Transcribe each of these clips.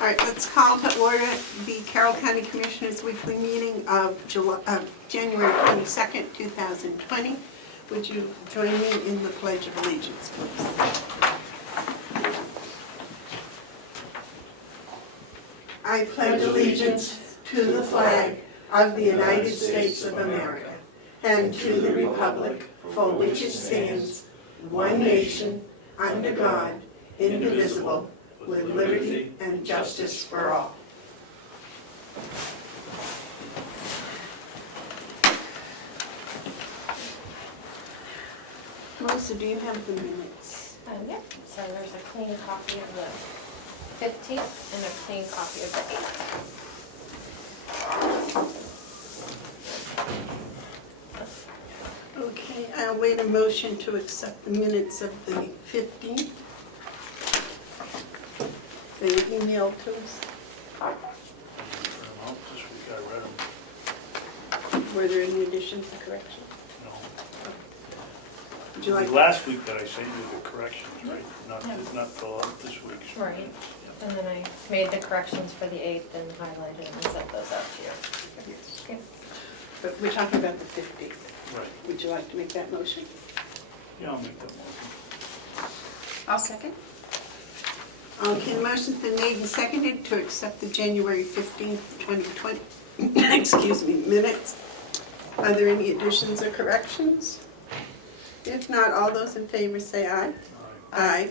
All right, let's call to order the Carroll County Commissioners' weekly meeting of January 22nd, 2020. Would you join me in the Pledge of Allegiance, please? I pledge allegiance to the flag of the United States of America and to the republic for which it stands, one nation, under God, indivisible, with liberty and justice for all. Melissa, do you have the minutes? Yep, so there's a clean copy of the 15th and a clean copy of the 8th. Okay, I'll wait a motion to accept the minutes of the 15th. They were emailed to us. This week I read them. Were there any additions or corrections? No. Would you like? Last week that I sent you the corrections, right? Not fill out this week's. Right. And then I made the corrections for the 8th and highlighted and sent those out to you. Yes. Okay. But we're talking about the 15th. Right. Would you like to make that motion? Yeah, I'll make that motion. I'll second. Okay, the motion's been made and seconded to accept the January 15th, 2020, excuse me, minutes. Are there any additions or corrections? If not, all those in favor say aye. All right. Aye.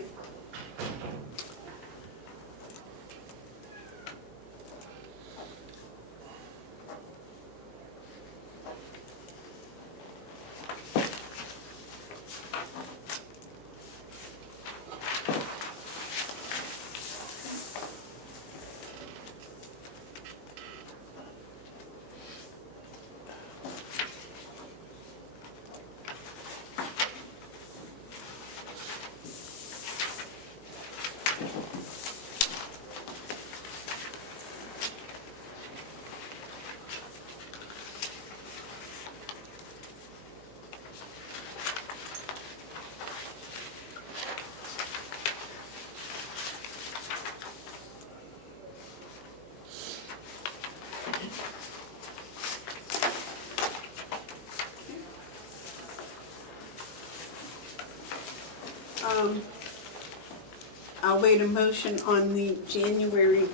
I'll wait a motion on the January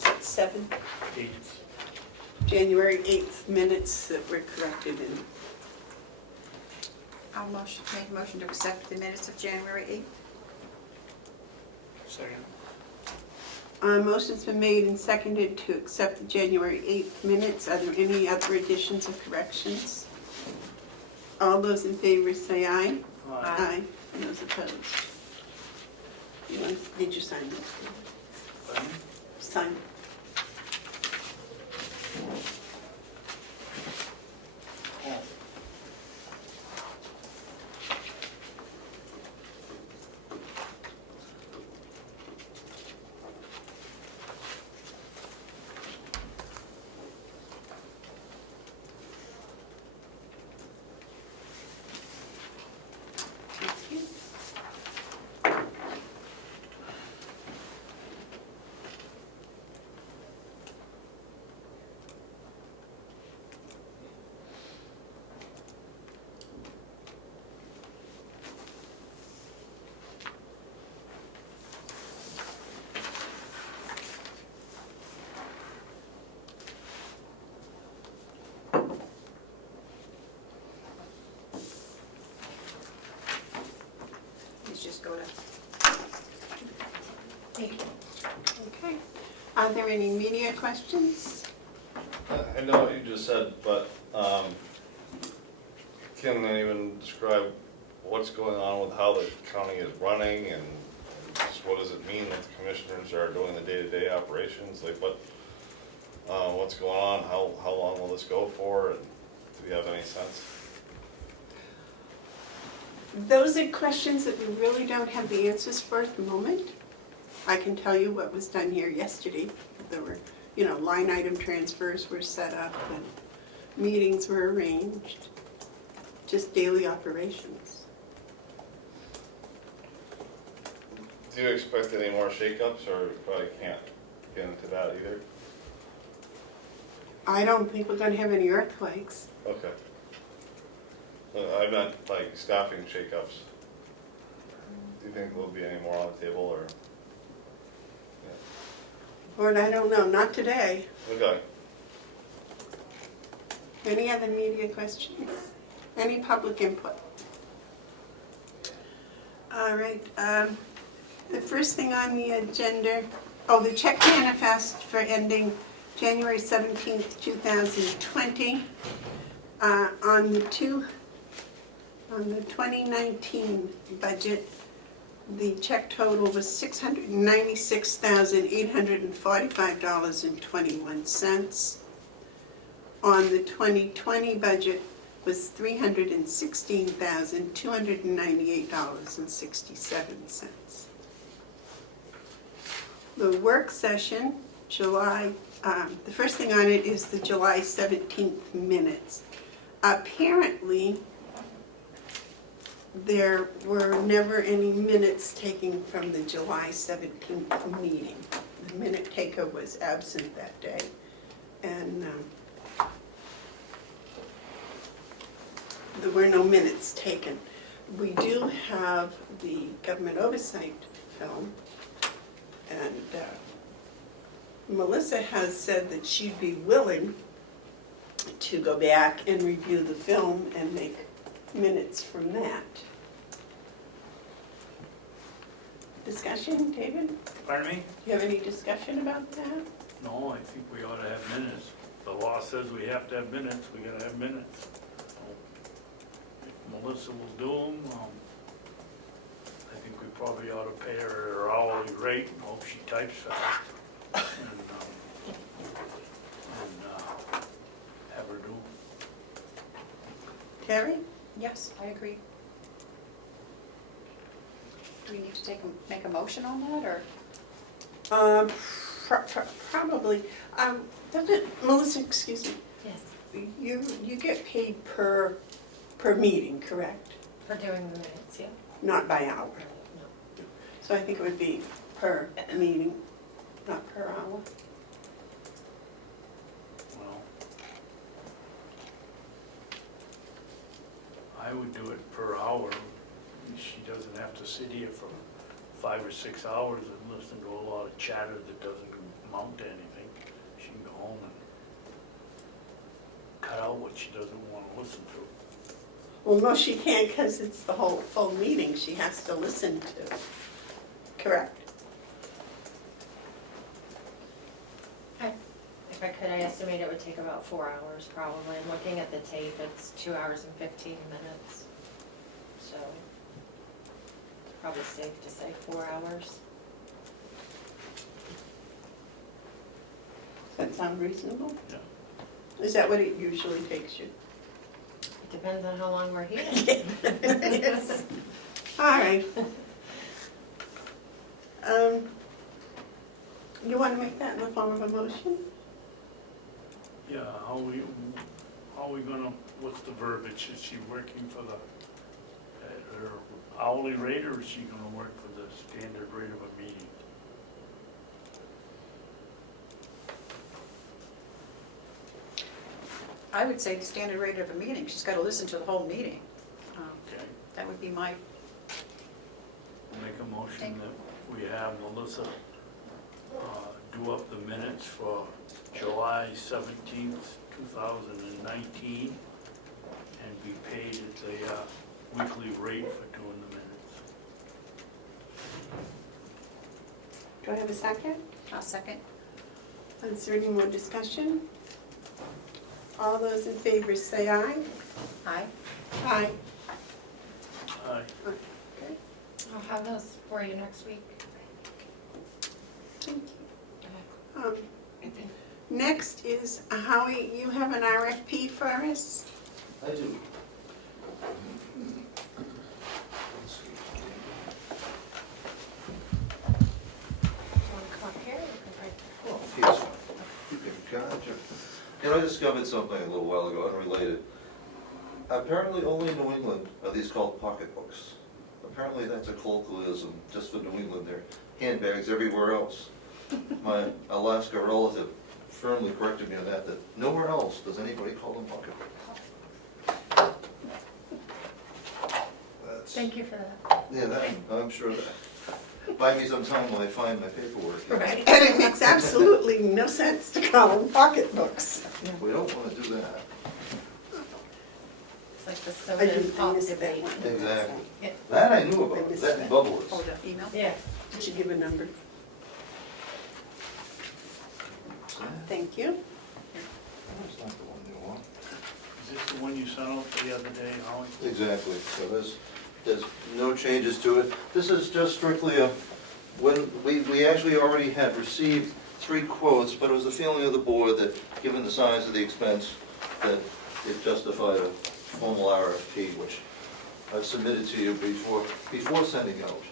7th, 8th. January 8th minutes that were corrected in. I'll make a motion to accept the minutes of January 8th. Second. Motion's been made and seconded to accept the January 8th minutes. Are there any other additions or corrections? All those in favor say aye. Aye. And those opposed? Did you sign this? Sign. Just go to. Okay. Are there any media questions? I know what you just said, but can anyone describe what's going on with how the county is running and just what does it mean that the commissioners are doing the day-to-day operations? Like what's going on? How long will this go for? And do you have any sense? Those are questions that we really don't have the answers for at the moment. I can tell you what was done here yesterday. There were, line item transfers were set up and meetings were arranged. Just daily operations. Do you expect any more shakeups, or you probably can't get into that either? I don't think we're gonna have any earthquakes. Okay. I meant like staffing shakeups. Do you think there'll be any more on the table, or? Lord, I don't know, not today. Okay. Any other media questions? Any public input? All right, the first thing on the agenda, the check manifest for ending January 17th, 2020. On the 2019 budget, the check total was $696,845.21. On the 2020 budget was $316,298.67. The work session, the first thing on it is the July 17th minutes. Apparently, there were never any minutes taken from the July 17th meeting. The minute taker was absent that day, and there were no minutes taken. We do have the government oversight film, and Melissa has said that she'd be willing to go back and review the film and make minutes from that. Discussion, David? Pardon me? Do you have any discussion about that? No, I think we ought to have minutes. The law says we have to have minutes, we gotta have minutes. So, if Melissa will do them, I think we probably ought to pay her hourly rate, and hope she types fast. And have her do 'em. Terry? Yes, I agree. Do we need to make a motion on that, or? Probably. Doesn't, Melissa, excuse me, Yes. you get paid per meeting, correct? For doing the minutes, yeah. Not by hour. No. So I think it would be per meeting, not per hour. Well, I would do it per hour. She doesn't have to sit here for 5 or 6 hours and listen to a lot of chatter that doesn't amount to anything. She can go home and cut out what she doesn't want to listen to. Well, no, she can't, because it's the whole full meeting she has to listen to. Correct? If I could, I estimate it would take about 4 hours probably. And looking at the tape, it's 2 hours and 15 minutes. So, probably safe to say 4 hours. Does that sound reasonable? Yeah. Is that what it usually takes you? It depends on how long we're here. Yes. All right. You want to make that in the form of a motion? Yeah, how we gonna, what's the verbiage? Is she working for the, her hourly rate, or is she gonna work for the standard rate of a meeting? I would say the standard rate of a meeting, she's got to listen to the whole meeting. Okay, That would be my, make a motion that we have Melissa do up the minutes for July 17th, 2019, and be paid at the weekly rate for doing the minutes. Do I have a second? I'll second. Is there any more discussion? All those in favor say aye. Aye. Aye. Aye. Okay. I'll have those for you next week. Thank you. Next is Howie, you have an RFP for us? I do. Want to come up here? Well, here's one. You can gotcha. You know, I discovered something a little while ago, unrelated. Apparently only in New England are these called pocketbooks. Apparently that's a colloquialism just for New England. They're handbags everywhere else. My Alaska relative firmly corrected me on that nowhere else does anybody call them pocketbooks. That's, Thank you for that. yeah, that, I'm sure of that. Buy me some time when I find my paperwork. Right, and it makes absolutely no sense to call them pocketbooks. We don't wanna do that. It's like the I soda and didn't pop miss that debate. one. Exactly. Yeah. That I knew I about, missed that and that. bubblers. Oh, the email? Yeah. Did you give a number? Thank you. That's not the one you want. Is this the one you sent out the other day, Howard? Exactly, so there's no changes to it. This is just strictly when we actually already had received 3 quotes, but it was the feeling of the board that, given the size of the expense, that it justified a formal RFP, which I've submitted to you before sending out.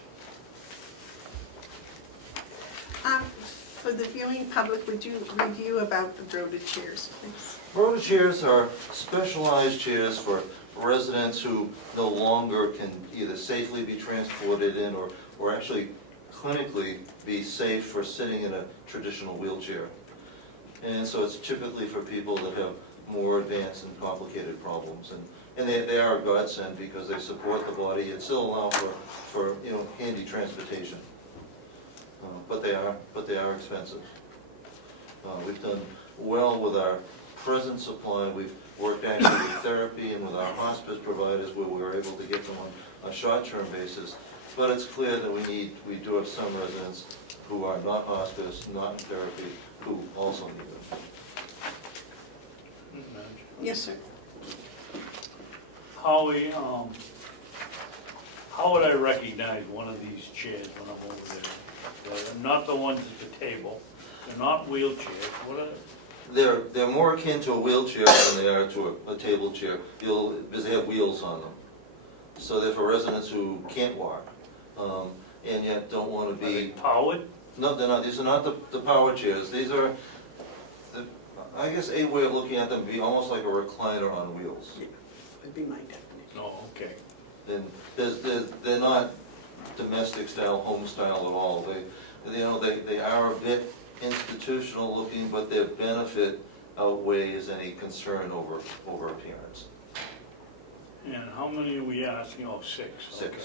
For the viewing public, would you review about the Broda chairs, please? Broda chairs are specialized chairs for residents who no longer can either safely be transported in or actually clinically be safe for sitting in a traditional wheelchair. And so it's typically for people that have more advanced and complicated problems. And they are a godsend because they support the body and still allow for handy transportation. But they are expensive. We've done well with our present supply. We've worked actually with therapy and with our hospice providers where we were able to get them on a short-term basis. But it's clear that we do have some residents who are not hospice, not in therapy, who also need them. Yes, sir. Howie, how would I recognize one of these chairs when I'm over there? They're not the ones at the table, they're not wheelchairs, what are they? They're more akin to a wheelchair than they are to a table chair, because they have wheels on them. So they're for residents who can't walk, and yet don't want to Are they be. powered? No, they're not. These are not the power chairs. These are, I guess a way of looking at them would be almost like a recliner on wheels. Would be my definition. No, okay. And they're not domestic style, home style at all. They are a bit institutional looking, but their benefit outweighs any concern over appearance. And how many are we asking? Oh, 6. 6. Okay.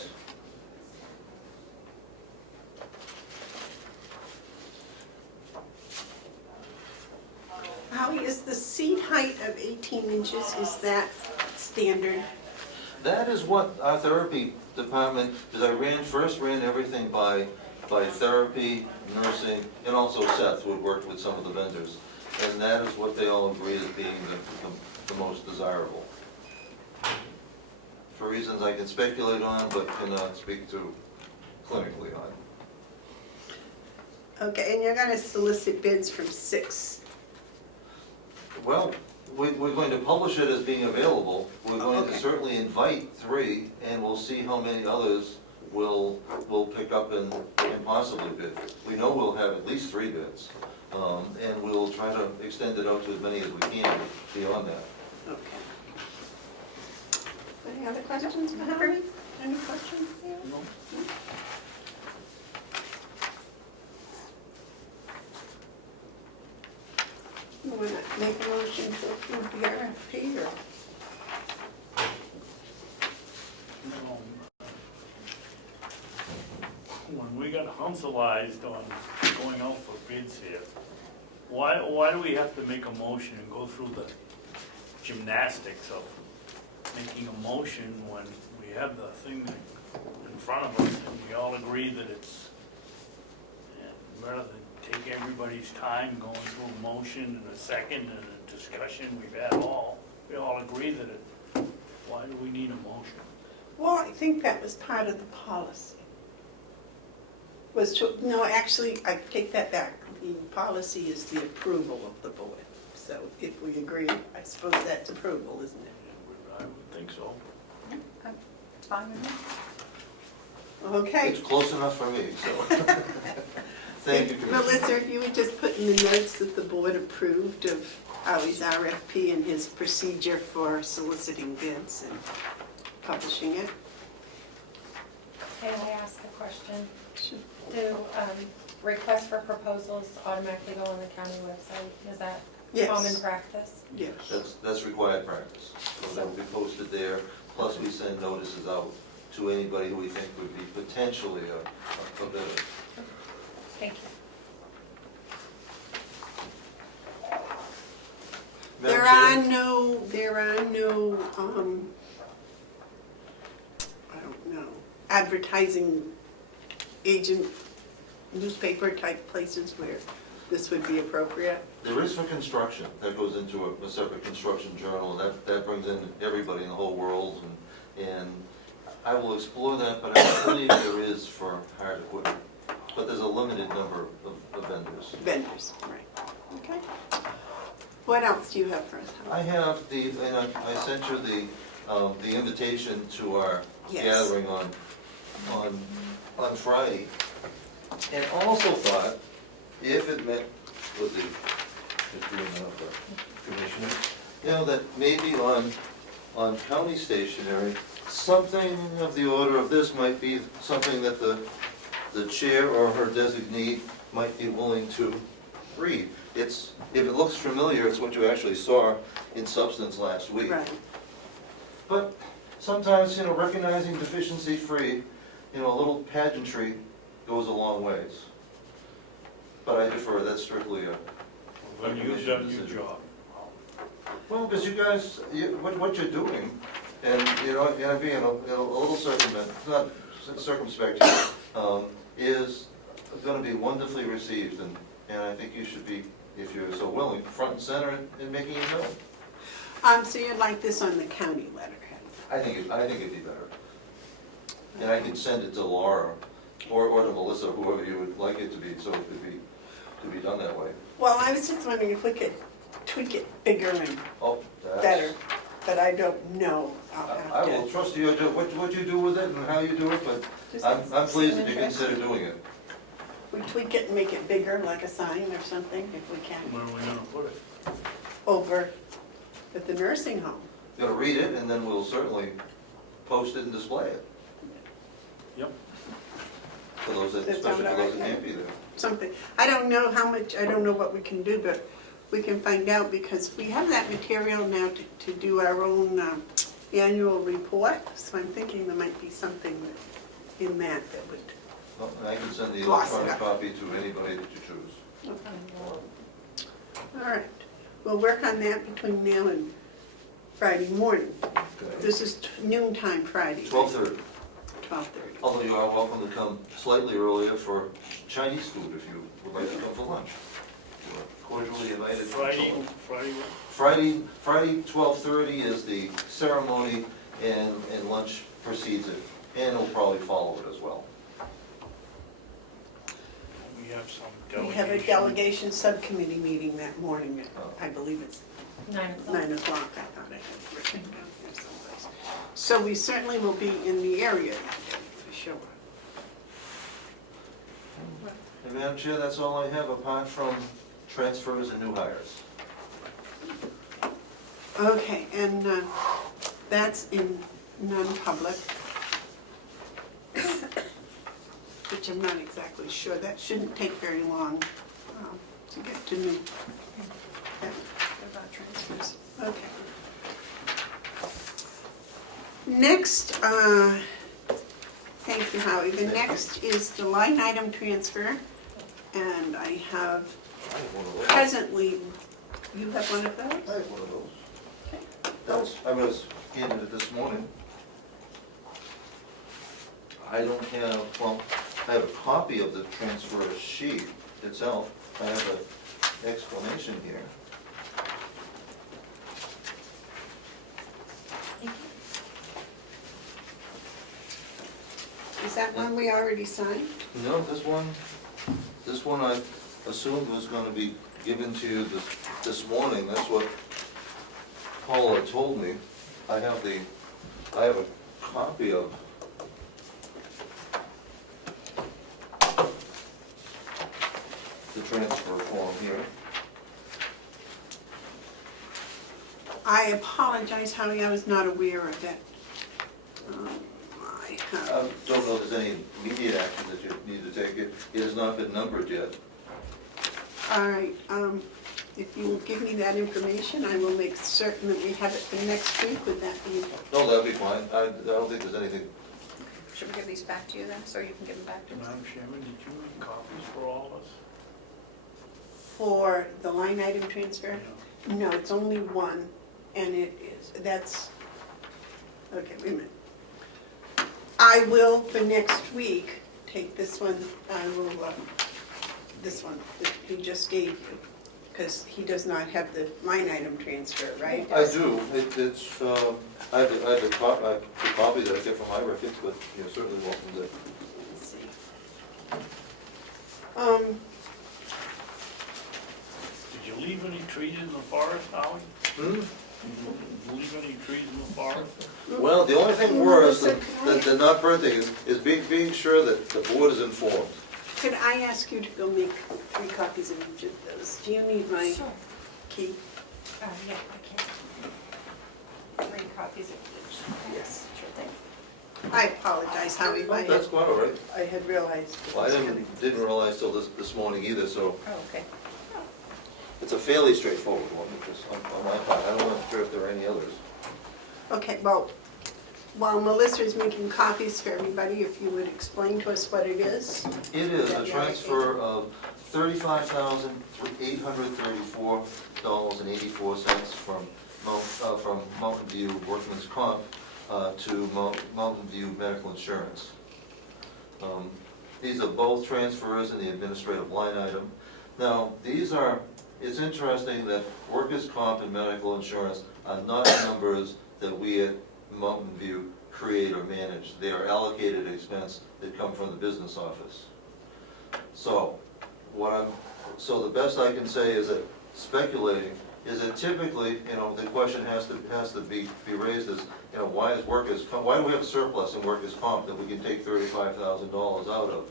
Howie, is the seat height of 18 inches, is that standard? That is what our therapy department, because I first ran everything by therapy, nursing, and also Seth, who had worked with some of the vendors. And that is what they all agreed as being the most desirable. For reasons I can speculate on, but cannot speak to clinically on. Okay, and you're gonna solicit bids from 6? Well, we're going to publish it as being available. We're going to Okay. certainly invite 3, and we'll see how many others will pick up and possibly bid. We know we'll have at least 3 bids, and we'll try to extend it out to as many as we can beyond that. Okay. Any other questions for Howie? Any questions there? No? You wanna make a motion to approve the RFP, or? When we got hunselized on going out for bids here, why do we have to make a motion and go through the gymnastics of making a motion when we have the thing in front of us and we all agree that it's, and rather than take everybody's time going through a motion and a second and a discussion we all agree that it, why do we need a motion? Well, I think that was part of the policy. No, actually, I take that back. The policy is the approval of the board. So if we agree, I suppose that's approval, isn't it? I would think so. It's fine with me. Okay. It's close enough for me, so. Thank you, Commissioner. Melissa, if you would just put in the notes that the board approved of Howie's RFP and his procedure for soliciting bids and publishing it. May I ask a question? Sure. Do requests for proposals automatically go on the county website? Is that Yes. common practice? Yes. That's required practice. So they'll be posted there, plus we send notices out to anybody who we think would be potentially a bidder. Thank you. There are no, I don't know, advertising agent, newspaper type places where this would be appropriate. There is for construction, that goes into a separate construction journal, and that brings in everybody in the whole world, and I will explore that, but I believe there is for hard equipment. But there's a limited number of vendors. Vendors, right. Okay. What else do you have for us? I have and I sent you the invitation to our Yes. gathering on Friday. And also thought, if it met with the agreement of the commissioners, you know, that maybe on county stationery, something of the order of this might be something that the chair or her designee might be willing to read. If it looks familiar, it's what you actually saw in substance last week. Right. But sometimes, recognizing deficiency-free, a little pageantry goes a long ways. But I defer, that's strictly a When you've commission done your decision. job. Well, because you guys, what you're doing, and, and being a little circumspect here, is gonna be wonderfully received, and I think you should be, if you're so willing, front and center in making it known. So you'd like this on the county letterhead? I think it'd be better. And I could send it to Laura, or to Melissa, whoever you would like it to be, so it could be done that way. Well, I was just wondering if we could tweak it bigger and Oh, that's. better, but I don't know. I'll I have will to. trust you, what you do with it and how you do it, but Just I'm pleased that you interest. consider doing it. We tweak it and make it bigger, like a sign or something, if we can, Where are we gonna put it? over at the nursing home. You gotta read it, and then we'll certainly post it and display it, Yep. for those that, That especially sound for those all that right? can't be there. Something. I don't know how much, I don't know what we can do, but we can find out because we have that material now to do our own annual report. So I'm thinking there might be something in that would. Well, and I can send the Gloss it electronic up. copy to anybody that you choose. All right. We'll work on that between now and Friday morning. Okay. This is noontime Friday. 12:30. 12:30. Although you are welcome to come slightly earlier for Chinese food if you would like to come for lunch. You are cordially invited. Friday, what? Friday, 12:30 is the ceremony, and lunch precedes it, and it'll probably follow it as well. We have some We delegation. have a delegation subcommittee meeting that morning. I believe it's 9 o'clock. 9 o'clock. I thought I had written down here someplace. So we certainly will be in the area that day, for sure. And Madam Chair, that's all I have, apart from transfers and new hires. Okay, and that's in non-public, which I'm not exactly sure. That shouldn't take very long to get to me. Yeah, about transfers. Okay. Next, thank you, Howie. The next is the line item transfer, and I have I have one of those. presently, you have one of those? I have one of those. Okay. I was handed it this morning. I don't have, well, I have a copy of the transfer sheet itself. I have an explanation here. Thank you. Is that one we already signed? No, this one I assumed was gonna be given to you this morning. That's what Paula told me. I have a copy of the transfer form here. I apologize, Howie, I was not aware of that. I I have, don't know if there's any immediate action that you need to take. it has not been numbered yet. All right, if you will give me that information, I will make certain that we have it for next week. Would that be? No, that'd be fine. I don't think there's anything, Should we give these back to you then, so you can give them back to us? Madam Chairman, did you make copies for all of us? For the line item transfer? Yeah. No, it's only one, and that's, okay, wait a minute. I will, for next week, take this one, this one that he just gave you, because he does not have the line item transfer, right? I do, it's, I have the copy that I get from my records, but you're certainly welcome to. Let's see. Did you leave any trees in the forest, Howie? Hmm? Did you leave any trees in the forest? Well, the only thing worse than not printing is being sure that the board is informed. Could I ask you to go make 3 copies of each of those? Do you need my Sure. key? Yeah, I can. 3 copies of each. Yes. Sure thing. I apologize, Howie, Oh, that's quite all right. I had realized. it Well, I was coming. didn't realize till this morning either, so Oh, okay. it's a fairly straightforward one, because on my part, I don't know sure if there are any others. Okay, well, while Melissa is making copies for everybody, if you would explain to us what it is. It is a transfer of $35,834.84 from Mountain View Workman's Comp to Mountain View Medical Insurance. These are both transfers in the administrative line item. Now, it's interesting that workers' comp and medical insurance are not numbers that we at Mountain View create or manage. They are allocated expense that come from the business office. So, the best I can say is that speculating is that typically, the question has to be raised as, why do we have a surplus in workers' comp that we can take $35,000 out of?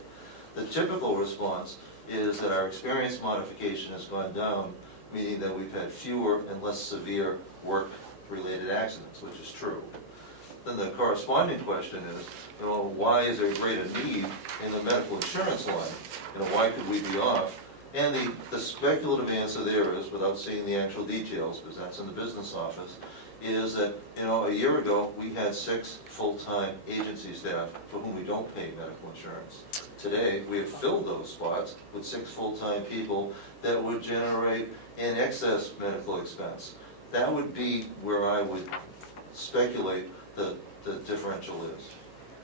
The typical response is that our experience modification has gone down, meaning that we've had fewer and less severe work-related accidents, which is true. Then the corresponding question is, why is there a greater need in the medical insurance line? Why could we be off? And the speculative answer there is, without seeing the actual details, because that's in the business office, is that, a year ago, we had 6 full-time agency staff for whom we don't pay medical insurance. Today, we have filled those spots with 6 full-time people that would generate an excess medical expense. That would be where I would speculate the differential is.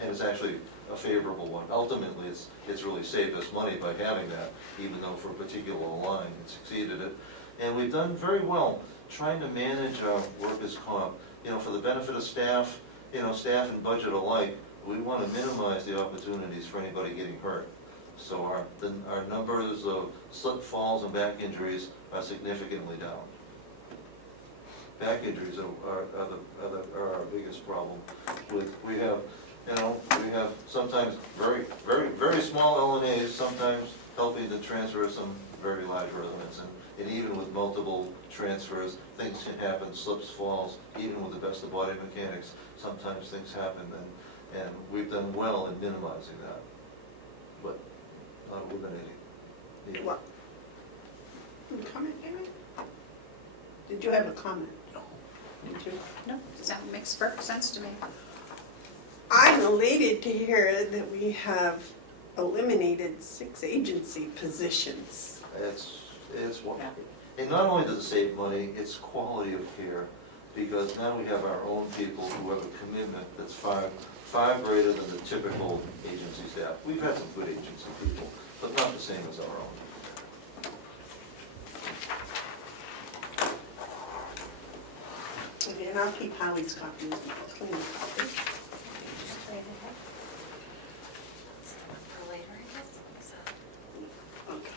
And it's actually a favorable one. Ultimately, it's really saved us money by having that, even though for a particular line, it's exceeded it. And we've done very well trying to manage our workers' comp. For the benefit of staff, staff and budget alike, we want to minimize the opportunities for anybody getting hurt. So our numbers of slip, falls, and back injuries are significantly down. Back injuries are our biggest problem. We have sometimes very small LNAs, sometimes helping to transfer some very large residents. And even with multiple transfers, things can happen, slips, falls, even with the best of body mechanics, sometimes things happen, and we've done well in minimizing that, but not eliminating. What? Comment, David? Did you have a comment? No. Did you? No, sound makes perfect sense to me. I'm elated to hear that we have eliminated 6 agency positions. It's wonderful. And not only does it save money, it's quality of care, because now we have our own people who have a commitment that's far greater than the typical agency staff. We've had some good agency people, but not the same as our own. Okay, and I'll keep Howie's copy as my clean copy. Just right ahead. Is the one for later, I guess? Okay.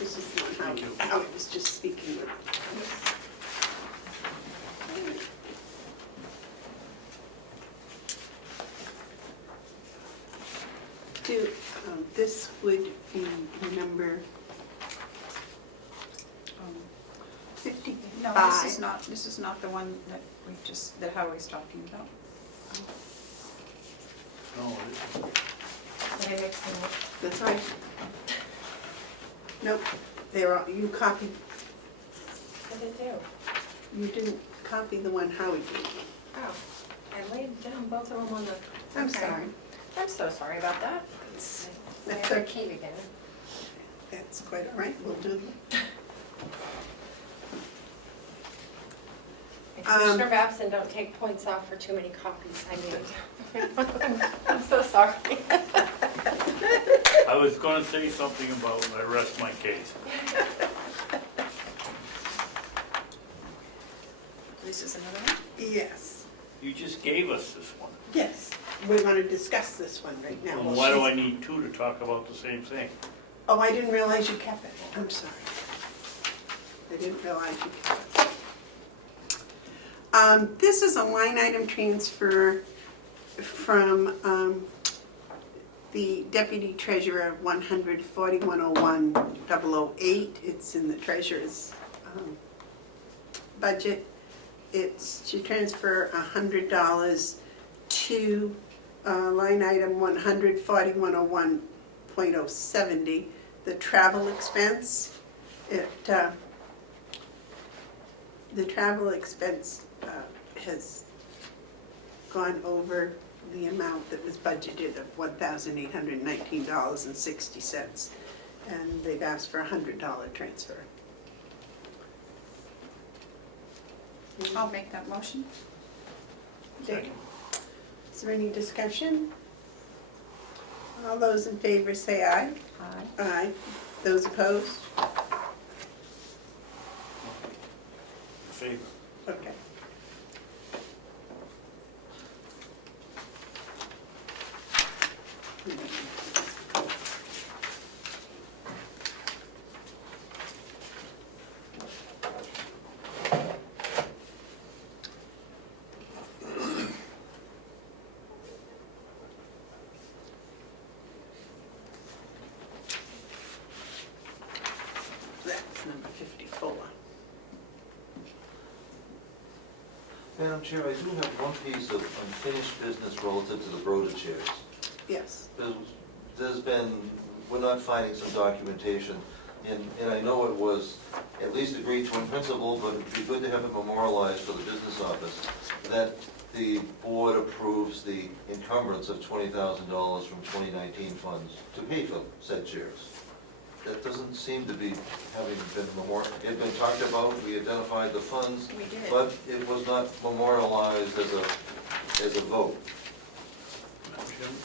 This is the one Thank you. Howie was just speaking with. This would be number 55. No, this is not the one that that Howie's talking about. No, it isn't. The I mixed them up. That's right. Nope, they're all, you copied, What did I do? you didn't copy the one Howie gave you. Oh, I laid down both of them on the. I'm okay. sorry. I'm so sorry about that. I That's have a okay. key again. That's quite all right, we'll do that. And Commissioner Babson, don't take points off for too many copies I made. I'm so sorry. I was gonna say something about, I rest my case. This is another one? Yes, You just gave us this one. yes, we're gonna discuss this one right now. And why do I need two to talk about the same thing? Oh, I didn't realize you kept it, I'm sorry. I didn't realize you kept it. This is a line item transfer from the deputy treasurer, 141,101,008. It's in the treasurer's budget. It's to transfer $100 to line item 141,101,070, the travel expense. The travel expense has gone over the amount that was budgeted of $1,819.60, and they've asked for a $100 transfer. I'll make that motion. Okay. Is there any discussion? All those in favor say aye. Aye. Aye. Those opposed? Favor. Okay. That's number 54. Madam Chair, I do have one piece of unfinished business relative to the Broder chairs. Yes. There's been, we're not finding some documentation, and I know it was at least agreed to in principle, but it'd be good to have it memorialized for the business office, that the board approves the encumbrance of $20,000 from 2019 funds to pay for said chairs. That doesn't seem to be having been it had been talked about, we identified the funds, We did. but it was not memorialized as a vote. Madam Chairman?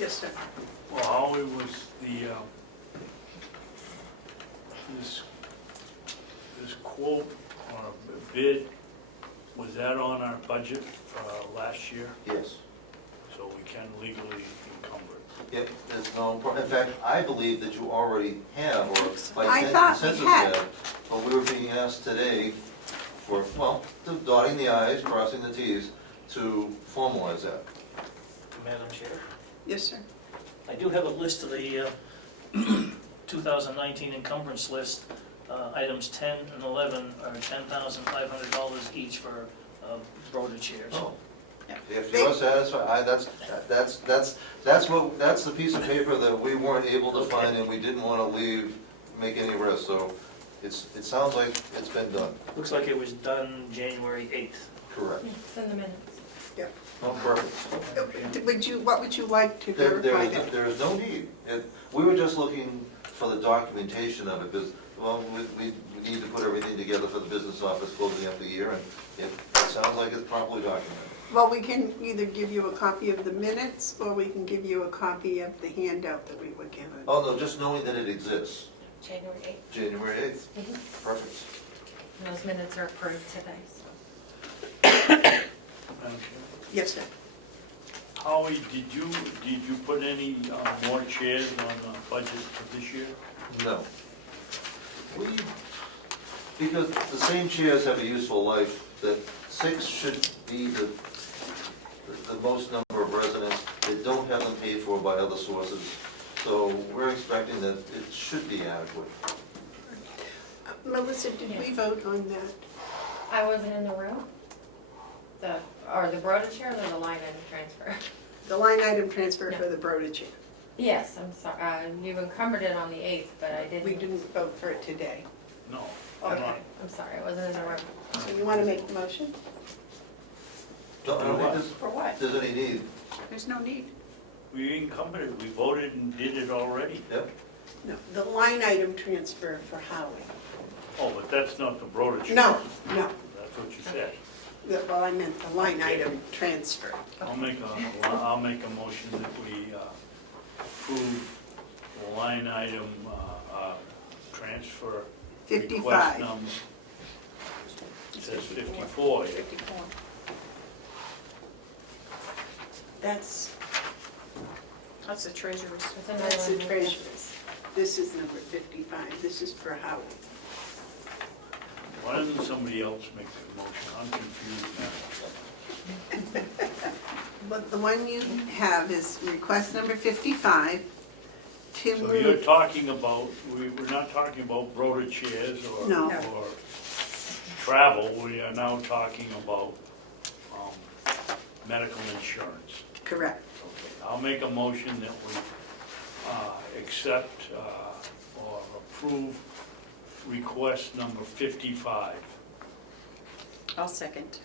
Yes, sir. Well, Howie, was the, this quote or bid, was that on our budget last year? Yes. So we can legally encumber it. Yep, there's no, in fact, I believe that you already have, or by I thought we consensus had. have, but we were being asked today for, well, dotting the i's, crossing the t's, to formalize that. Madam Chair, Yes, sir. I do have a list of the 2019 encumbrance list. Items 10 and 11 are $10,500 each for Broder chairs. Oh. Yeah. If you're satisfied, that's the piece of paper that we weren't able to find and we didn't want to make any risks, so it sounds like it's been done. Looks like it was done January 8th. Correct. It's in the minutes. Oh, perfect. What would you like to verify that? There's no need. We were just looking for the documentation of it, because, well, we need to put everything together for the business office closing up the year, and it sounds like it's properly documented. Well, we can either give you a copy of the minutes, or we can give you a copy of the handout that we were given. Oh, no, just knowing that it exists, January 8th. January 8th, perfect. And those minutes are approved today, so. Madam Chairman? Yes, sir. Howie, did you put any more chairs on the budget for this year? No. Because the same chairs have a useful life, that 6 should be the most number of residents that don't have them paid for by other sources. So we're expecting that it should be adequate. Melissa, did we vote on that? I wasn't in the room. The Broder chair or the line item transfer? The line item transfer No. for the Broder chair. Yes, I'm sorry, you encumbered it on the 8th, but I didn't. We didn't vote for it today. No. Okay. I'm sorry, I wasn't in the room. So you want to make the motion? I don't think For what? there's any need. There's no need. We encumbered it, we voted and did it already. Yep. No, the line item transfer for Howie. Oh, but that's not the Broder Chair. No. That's what you said. Well, I meant the line item transfer. I'll make a motion that we approve the line item transfer. 55. Request number, it says 54 here. 54. That's That's the treasurer's. There's another That's the one. treasurer's. This is number 55. This is for Howie. Why doesn't somebody else make the motion? I'm confused now. But the one you have is request number 55 to So you're move, talking about, we're not talking about Broder chairs or No. or travel, we are now talking about medical insurance. correct. Okay, I'll make a motion that we accept or approve request number 55. I'll second.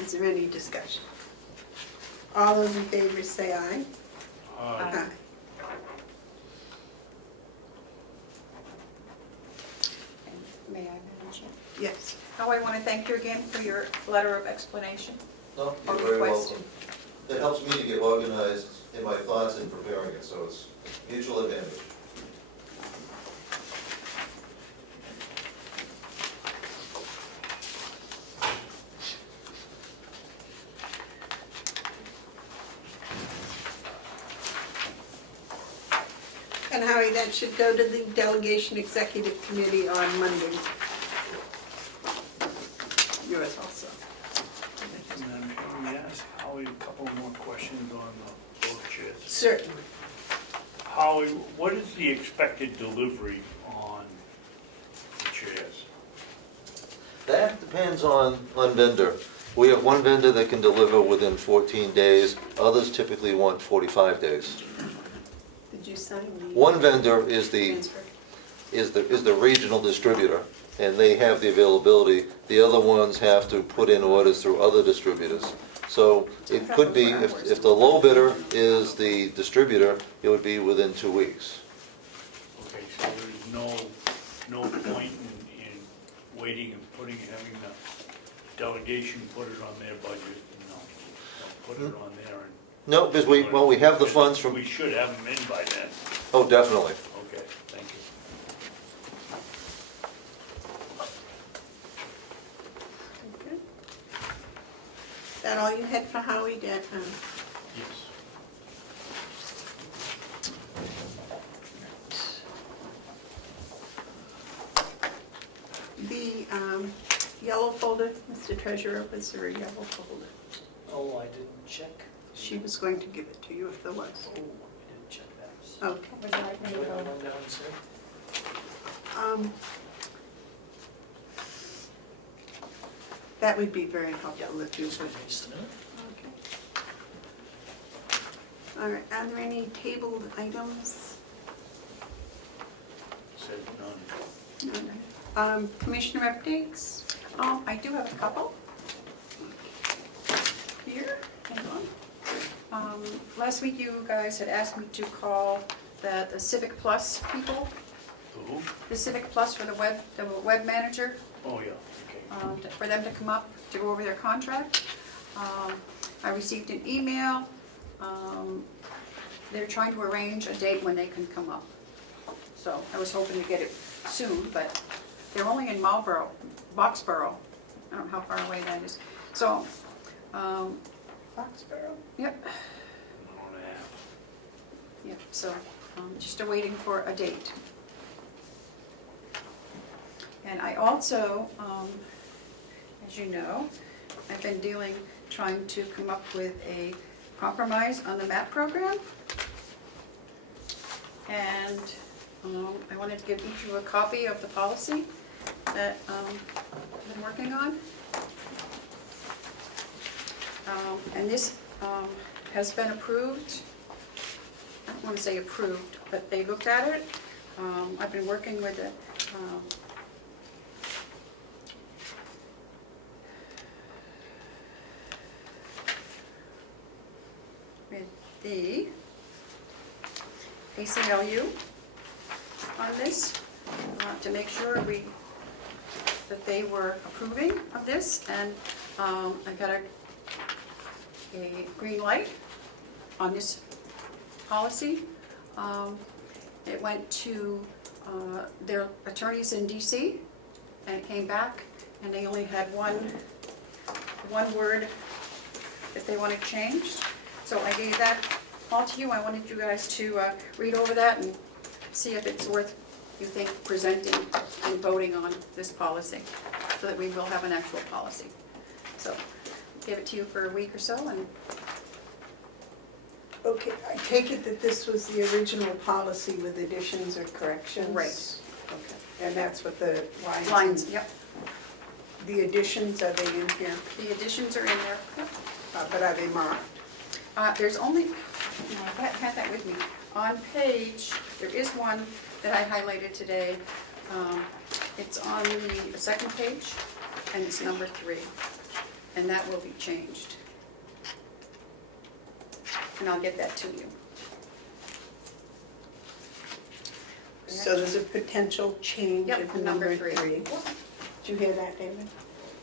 Is there any discussion? All those in favor say aye. Aye. May I mention? Yes. Oh, I want to thank you again for your letter of explanation. No, Or you're very request. welcome. It helps me to get organized in my thoughts in preparing it, so it's mutual advantage. And Howie, that should go to the delegation executive committee on Monday. Yours also. Madam Chair, may I ask Howie a couple more questions on the Broder chairs? Certainly. Howie, what is the expected delivery on the chairs? That depends on vendor. We have one vendor that can deliver within 14 days, others typically want 45 days. Did you sign the? One vendor is Transfer. the regional distributor, and they have the availability. The other ones have to put in orders through other distributors. So it could be, if the low bidder is the distributor, it would be within 2 weeks. Okay, so there's no point in waiting and having the delegation put it on their budget, put it on there and. No, because we have the funds from, We should have them in by then. oh, definitely. Okay, thank you. Okay. Is that all you had for Howie, Dad? Yes. The yellow folder, Mr. Treasurer, was there a yellow folder? Oh, I didn't check. She was going to give it to you if there was. Oh, I didn't check that. Okay. Would you like me Do to you want go? to run down and say? That would be very helpful if you could. Just a minute. Okay. All right, are there any tabled items? Said none. None. Commissioner updates? I do have a couple. Here, hang on. Last week you guys had asked me to call the Civic Plus people, The who? the Civic Plus for the web manager, Oh, yeah, okay. for them to come up to go over their contract. I received an email. They're trying to arrange a date when they can come up. So I was hoping to get it soon, but they're only in Marlboro, Boxborough. I don't know how far away that is. So, Foxborough? yep, An hour and a half. yep, so just awaiting for a date. And I also, as you know, I've been trying to come up with a compromise on the MAP program. And I wanted to give each of you a copy of the policy that I've been working on. And this has been approved. I don't want to say approved, but they looked at it. I've been working with it. With the ACLU on this, to make sure that they were approving of this, and I got a green light on this policy. It went to their attorneys in DC, and it came back, and they only had one word that they wanted changed. So I gave that all to you. I wanted you guys to read over that and see if it's worth, you think, presenting and voting on this policy, so that we will have an actual policy. So give it to you for a week or so, and Okay, I take it that this was the original policy with additions or corrections? Right. Okay, and that's what the lines, yep. The additions, are they in here? The additions are in there. Yep. But are they marked? There's only, no, I had that with me. On page, there is one that I highlighted today. It's on the second page, and it's number 3. And that will be changed. And I'll get that to you. So there's a potential change Yep, of number number 3. 3. Did you hear that, David?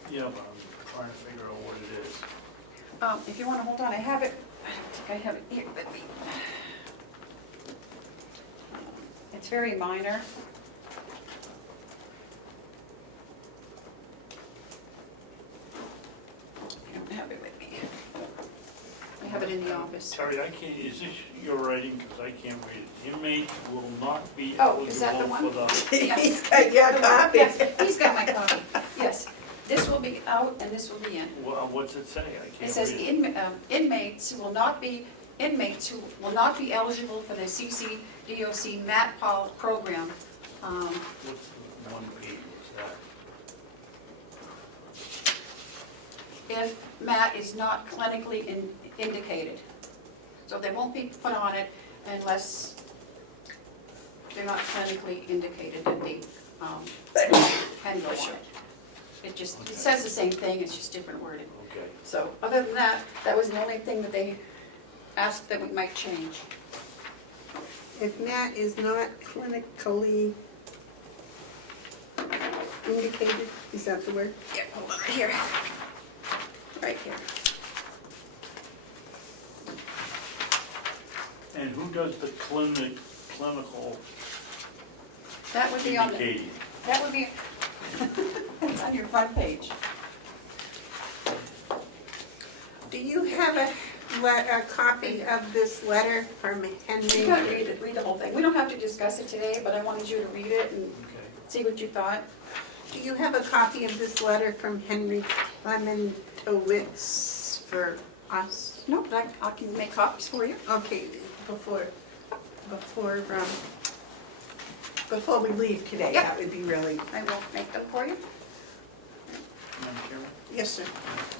Yeah, but I'm trying to figure out what it is. If you want to hold on, I have it. I don't think I have it here with me. It's very minor. I don't have it with me. I have it in the office. Terry, I can't, is this your writing, because I can't read it. Inmates will not be Oh, is that the eligible one? for the, Yes. He's got your copy. Yes, he's got my copy. Yes, this will be out and this will be in. what's it say? I It can't says read it. inmates who will not be eligible for the CCDOC MAT program. What's the 1B, what's that? If MAT is not clinically indicated. So they won't be put on it unless they're not clinically indicated that they can go on it. It just, it says the same thing, it's just different wording. Okay. So other than that, that was the only thing that they asked that we might change. If Matt is not clinically indicated, is that the word? Yeah, hold on, right here. Right here. And who does the clinical That would be on the, indicating? that would be, it's on your front page. Do you have a copy of this letter from Henry? You gotta read the whole thing. We don't have to discuss it today, but I wanted you to read it and Okay. see what you thought. Do you have a copy of this letter from Henry Clementowitz for us? No, but I can make copies for you. Okay, before we leave today, Yeah. that would be really, I will make them for you. Madam Chairman, yes, sir.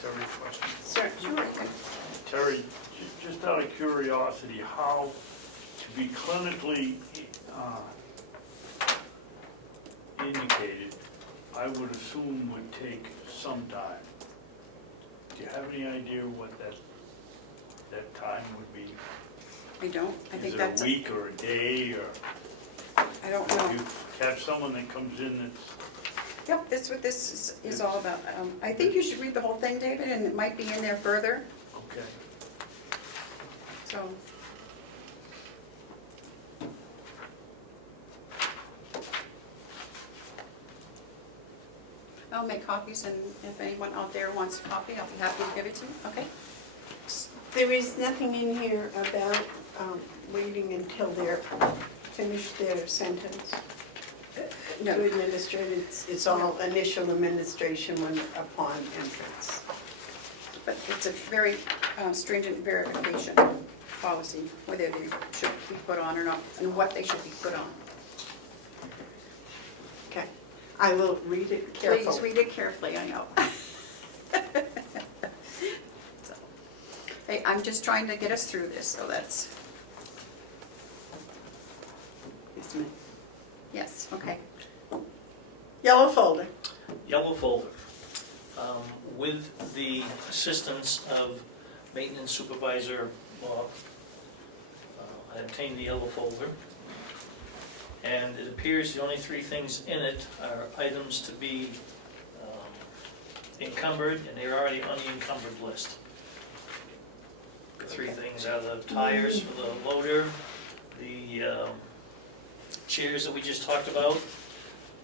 Terry, question. Sir, sure. Terry, just out of curiosity, how to be clinically indicated, I would assume would take some time. Do you have any idea what that time would be? I don't, I think Is that's, it a week or a day, or I don't if know. you catch someone that comes in that's, Yep, that's what this is all about. I think you should read the whole thing, David, and it might be in there further, okay, so. I'll make copies, and if anyone out there wants a copy, I'll be happy to give it to you, okay? There is nothing in here about waiting until they're finished their sentence No. to administer it. It's all initial administration when upon entrance. But it's a very stringent verification policy, whether they should be put on or not, and what they should be put on. Okay, I will read it carefully. Please read it carefully, I know. So, hey, I'm just trying to get us through this, so that's, estimate. Yes, okay. Yellow folder. Yellow folder. With the assistance of Maintenance Supervisor Bob, I obtained the yellow folder. And it appears the only three things in it are items to be encumbered, and they're already on the encumbered list. The three things are the tires for the loader, the chairs that we just talked about,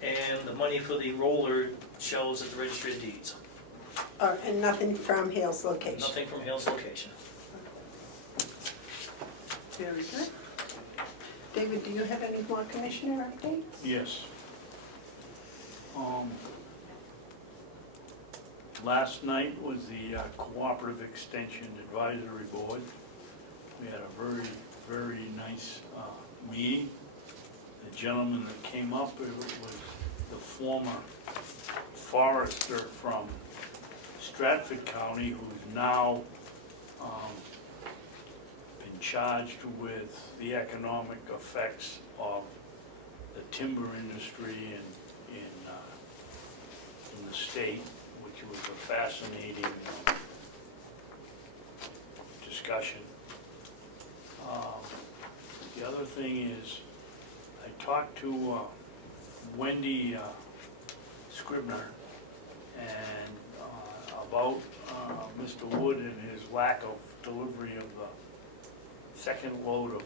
and the money for the roller shelves at the Registry of Deeds. And nothing from Hale's location. Nothing from Hale's location. Very good. David, do you have any more commissioner updates? Yes. Last night was the Cooperative Extension Advisory Board. We had a very, very nice meeting. The gentleman that came up it was the former forester from Stratford County, who's now been charged with the economic effects of the timber industry in the state, which was a fascinating discussion. The other thing is, I talked to Wendy Scribner and about Mr. Wood and his lack of delivery of the second load of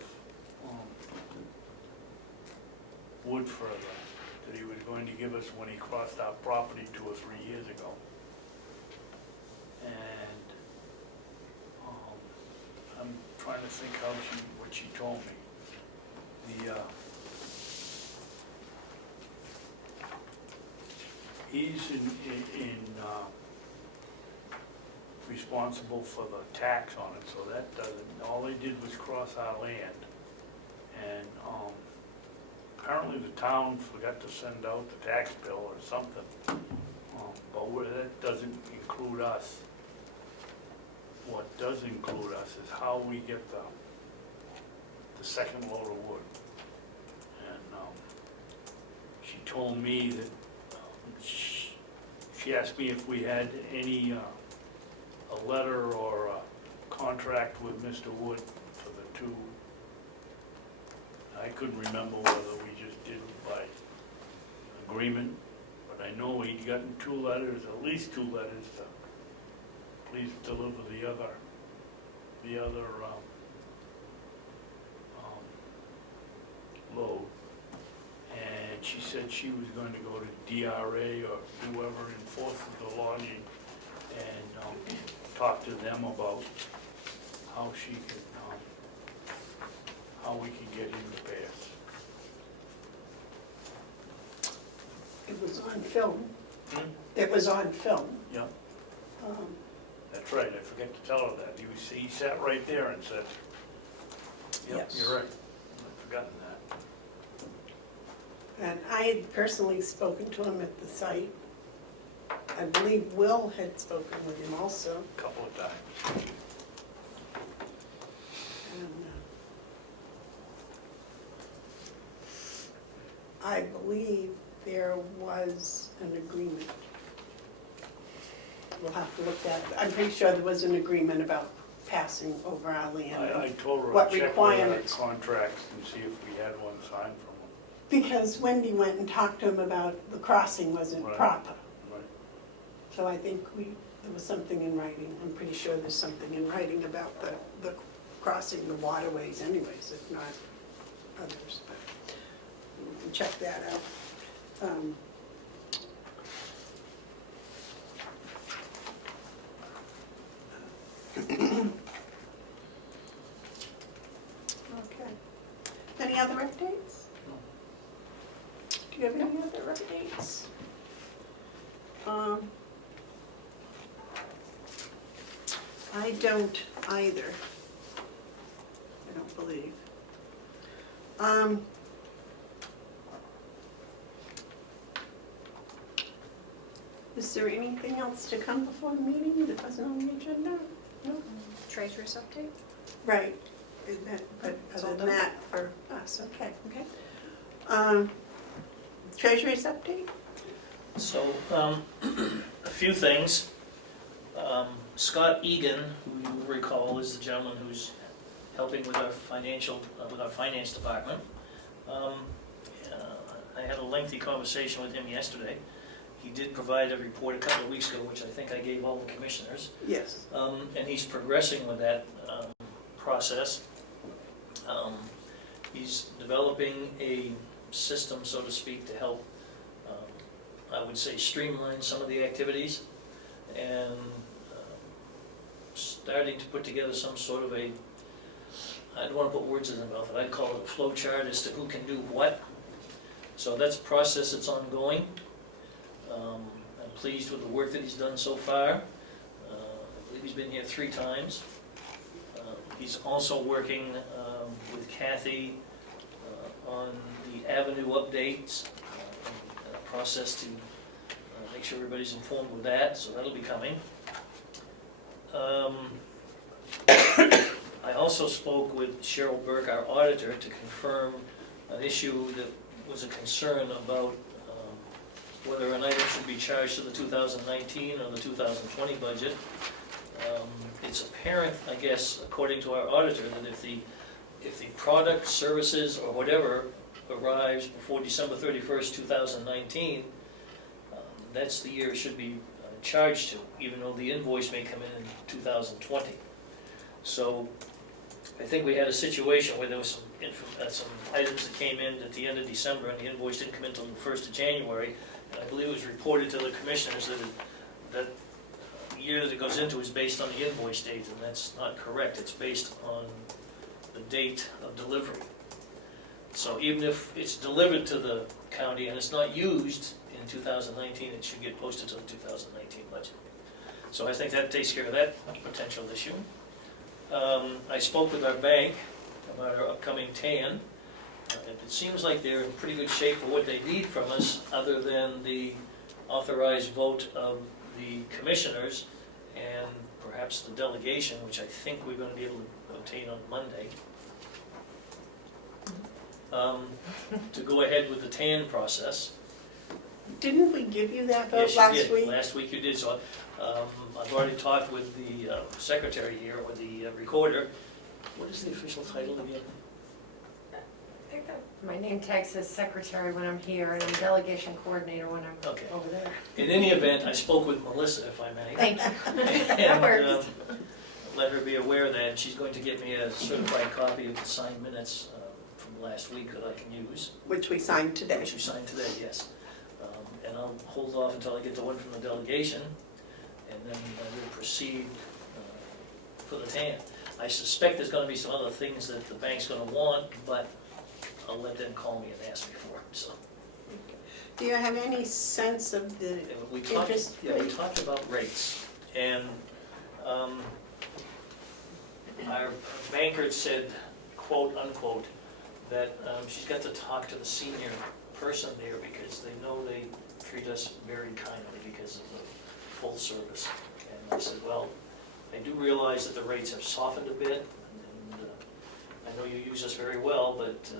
wood that he was going to give us when he crossed our property 2 or 3 years ago. And I'm trying to think what she told me. He's responsible for the tax on it, so that doesn't, all they did was cross our land. And apparently the town forgot to send out the tax bill or something, but that doesn't include us. What does include us is how we get the second load of wood. And she told me that, she asked me if we had any, a letter or a contract with Mr. Wood for the two. I couldn't remember whether we just did it by agreement, but I know he'd gotten 2 letters, at least 2 letters to please deliver the other load. And she said she was going to go to DRA or whoever enforces the logging and talk to them about how she can, how we can get him to pay us. It was on film. Hmm? It was on film. Yeah, Um, that's right, I forgot to tell her that. He sat right there and said, yep, Yes. you're right, I'd forgotten that. And I had personally spoken to him at the site. I believe Will had spoken with him also. A couple of times. And I believe there was an agreement. We'll have to look at it. I'm pretty sure there was an agreement about passing over our land. I told her What I'd check with our requirements? contracts and see if we had one signed from them. Because Wendy went and talked to him about the crossing wasn't Right. proper. Right. So I think there was something in writing. I'm pretty sure there's something in writing about the crossing the waterways anyways, if not others. But we can check that out. Okay. Any other updates? No. Do you have any other updates? I don't either. I don't believe. Is there anything else to come before the meeting that wasn't on the agenda? No? Treasurer's update? Right, but It's other all than done. that, for us, okay. Okay. Treasury's update? So, a few things. Scott Egan, who you recall is the gentleman who's helping with our finance department. I had a lengthy conversation with him yesterday. He did provide a report a couple of weeks ago, which I think I gave all the commissioners. Yes. And he's progressing with that process. He's developing a system, so to speak, to help, I would say, streamline some of the activities, and starting to put together some sort of a, I don't want to put words in his mouth, but I'd call it a flow chart as to who can do what. So that's a process that's ongoing. I'm pleased with the work that he's done so far. I believe he's been here 3 times. He's also working with Kathy on the avenue updates, and a process to make sure everybody's informed with that, so that'll be coming. I also spoke with Cheryl Burke, our auditor, to confirm an issue that was a concern about whether an item should be charged to the 2019 or the 2020 budget. It's apparent, I guess, according to our auditor, that if the product, services, or whatever arrives before December 31st, 2019, that's the year it should be charged to, even though the invoice may come in 2020. So I think we had a situation where there was some items that came in at the end of December, and the invoice didn't come in until the 1st of January. And I believe it was reported to the commissioners that the year that it goes into is based on the invoice date, and that's not correct. It's based on the date of delivery. So even if it's delivered to the county and it's not used in 2019, it should get posted to the 2019 budget. So I think that takes care of that potential issue. I spoke with our bank about our upcoming TAN. It seems like they're in pretty good shape for what they need from us, other than the authorized vote of the commissioners and perhaps the delegation, which I think we're going to be able to obtain on Monday, to go ahead with the TAN process. Didn't we give you that vote Yes, last you did. week? Last week you did. So I've already talked with the secretary here, or the recorder. What is the official title again? I think that my name tag says secretary when I'm here, and I'm delegation coordinator when I'm Okay. over there. In any event, I spoke with Melissa, if I may. Thank you. That And works. let her be aware of that. She's going to get me a certified copy of the signed minutes from last week that I can use, Which we signed today. which you signed today, yes. And I'll hold off until I get the one from the delegation, and then I will proceed for the TAN. I suspect there's going to be some other things that the bank's going to want, but I'll let them call me and ask me for them, so. Do you have any sense of the We talked, interest yeah, we rate? talked about rates, and our banker said, quote unquote, that she's got to talk to the senior person there because they know they treat us very kindly because of the full service. And I said, well, I do realize that the rates have softened a bit, and I know you use us very well, but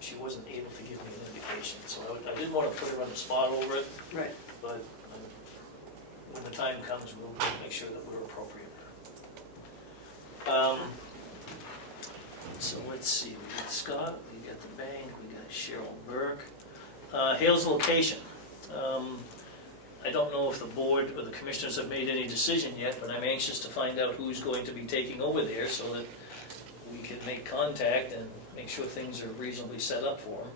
she wasn't able to give me an indication. So I didn't want to put her on the spot over it, Right. but when the time comes, we'll make sure that we're appropriate. So let's see, we got Scott, we got the bank, we got Cheryl Burke. Hale's location. I don't know if the board or the commissioners have made any decision yet, but I'm anxious to find out who's going to be taking over there so that we can make contact and make sure things are reasonably set up for them.